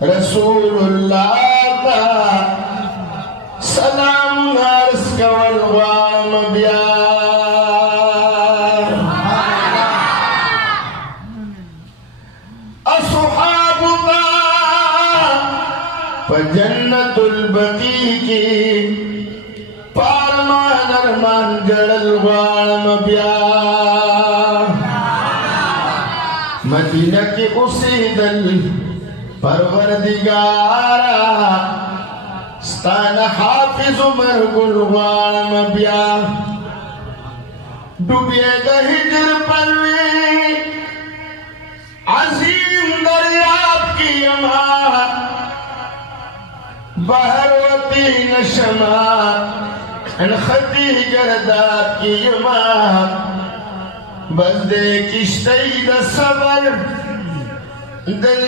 रसूलुल्लाह का सलाम अर्ज कवल वाम बिया असहाबु का जन्नतुल बकी की पारमान अरमान जड़ल वाम बिया मदीना के उसी दल परवरदिगारा स्तान हाफिज उमर गुलवाम बिया डूबे हिजर परवे अजीम दरियाब की अमा बहरवती नशमा खती गर्दाब की अमा बस दे किश्ती द सबर दिल